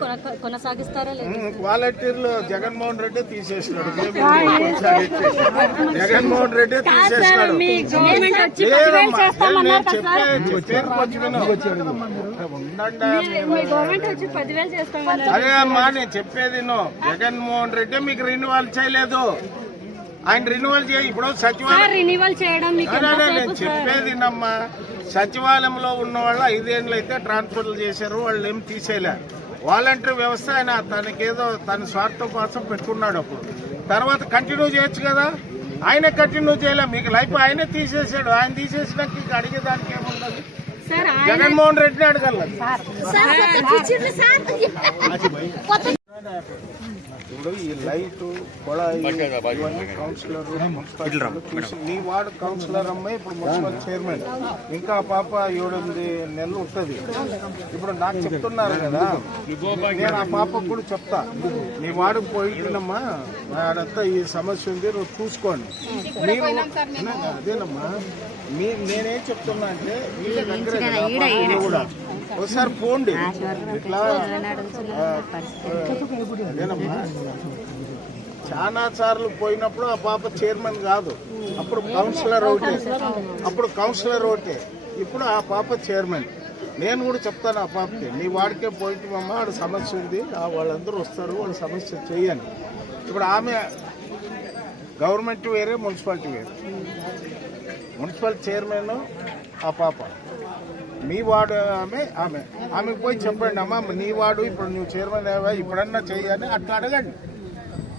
కొన- కొనసాగిస్తారా వాలంటీర్లు జగన్మోహన్ రెడ్డి తీసేసినాడు. జగన్మోహన్ రెడ్డి తీసేసినాడు. అదే అమ్మా నేను చెప్పేది విను. జగన్మోహన్ రెడ్డి మీకు రెన్యువల్ చేయలేదు. ఆయన రెన్యువల్ చేయ. ఇప్పుడు సచివాలయం రినివల్ నేను? చెప్పేది నమ్మా సచివాలయంలో ఉన్న వాళ్ళు ఐదేళ్ళు అయితే ట్రాన్స్ఫర్లు చేశారు. వాళ్ళు ఏం తీసేయలే. వాలంటరీ వ్యవస్థ ఆయన తనకేదో తన స్వార్థం కోసం పెట్టుకున్నాడు అప్పుడు తర్వాత కంటిన్యూ చేయొచ్చు కదా ఆయనే కంటిన్యూ చేయలే మీకు లైఫ్ ఆయనే తీసేసాడు ఆయన తీసేసినాక ఇంక అడిగేదానికి ఏముండదు జగన్మోహన్ రెడ్డిని అడగల లైట్ కొళాయి ఇవన్నీ కౌన్సిలర్ చూసి నీ వార్డు కౌన్సిలర్ అమ్మాయి ఇప్పుడు మున్సిపల్ చైర్మన్. ఇంకా ఆ పాప ఏడెనిమిది నెలలు ఉంటుంది. ఇప్పుడు నాకు చెప్తున్నారు కదా నేను ఆ పాపకు కూడా చెప్తా. నీ వాడు పోయినమ్మా ఆడంతా ఈ సమస్య ఉంది నువ్వు చూసుకోండి. మీరు అదేనమ్మా మీ నేనేం చెప్తున్నా అంటే వీళ్ళ దగ్గరే కూడా. ఒకసారి పోండి. ఇట్లా అదేనమ్మా. చాలా సార్లు పోయినప్పుడు ఆ పాప చైర్మన్ కాదు. అప్పుడు కౌన్సిలర్ ఒకటే. అప్పుడు కౌన్సిలర్ ఒకటే. ఇప్పుడు ఆ పాప చైర్మన్. నేను కూడా చెప్తాను ఆ పాపకి నీ వాడికే పోయిటమమ్మ ఆడ సమస్య ఉంది. ఆ వాళ్ళందరూ వస్తారు వాళ్ళ సమస్య చెయ్యని. ఇప్పుడు ఆమె గవర్నమెంట్ వేరే మున్సిపాలిటీ వేరే. మున్సిపల్ చైర్మన్ ఆ పాప. మీ వాడు ఆమె ఆమె. ఆమెకు పోయి చెప్పండి అమ్మ నీ వాడు ఇప్పుడు నువ్వు చైర్మన్ అయ్యావా? ఇప్పుడన్నా చేయని అట్లా అడగండి.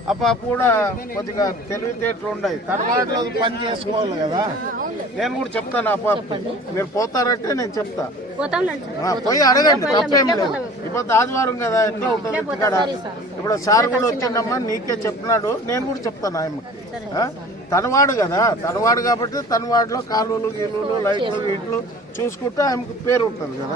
ఆ పాప కూడా కొద్దిగా తెలివితేటలు ఉన్నాయి. తన వాటిలో పని చేసుకోవాలి కదా. నేను కూడా చెప్తాను ఆ పాపకి మీరు పోతారంటే నేను చెప్తా. పోయి అడగండి తప్పేం లేదు. ఇప్పుడు ఆదివారం కదా ఎట్లా ఉంటుంది ఇక్కడ ఇప్పుడు సార్ కూడా వచ్చిందమ్మా నీకే చెప్తున్నాడు. నేను కూడా చెప్తాను ఆయనకి. ఆ? తనవాడు కదా తనవాడు కాబట్టి తనవాడిలో కాలువలు గీలువలు లైట్లు గీట్లు చూసుకుంటే ఆమెకు పేరు ఉంటుంది కదా.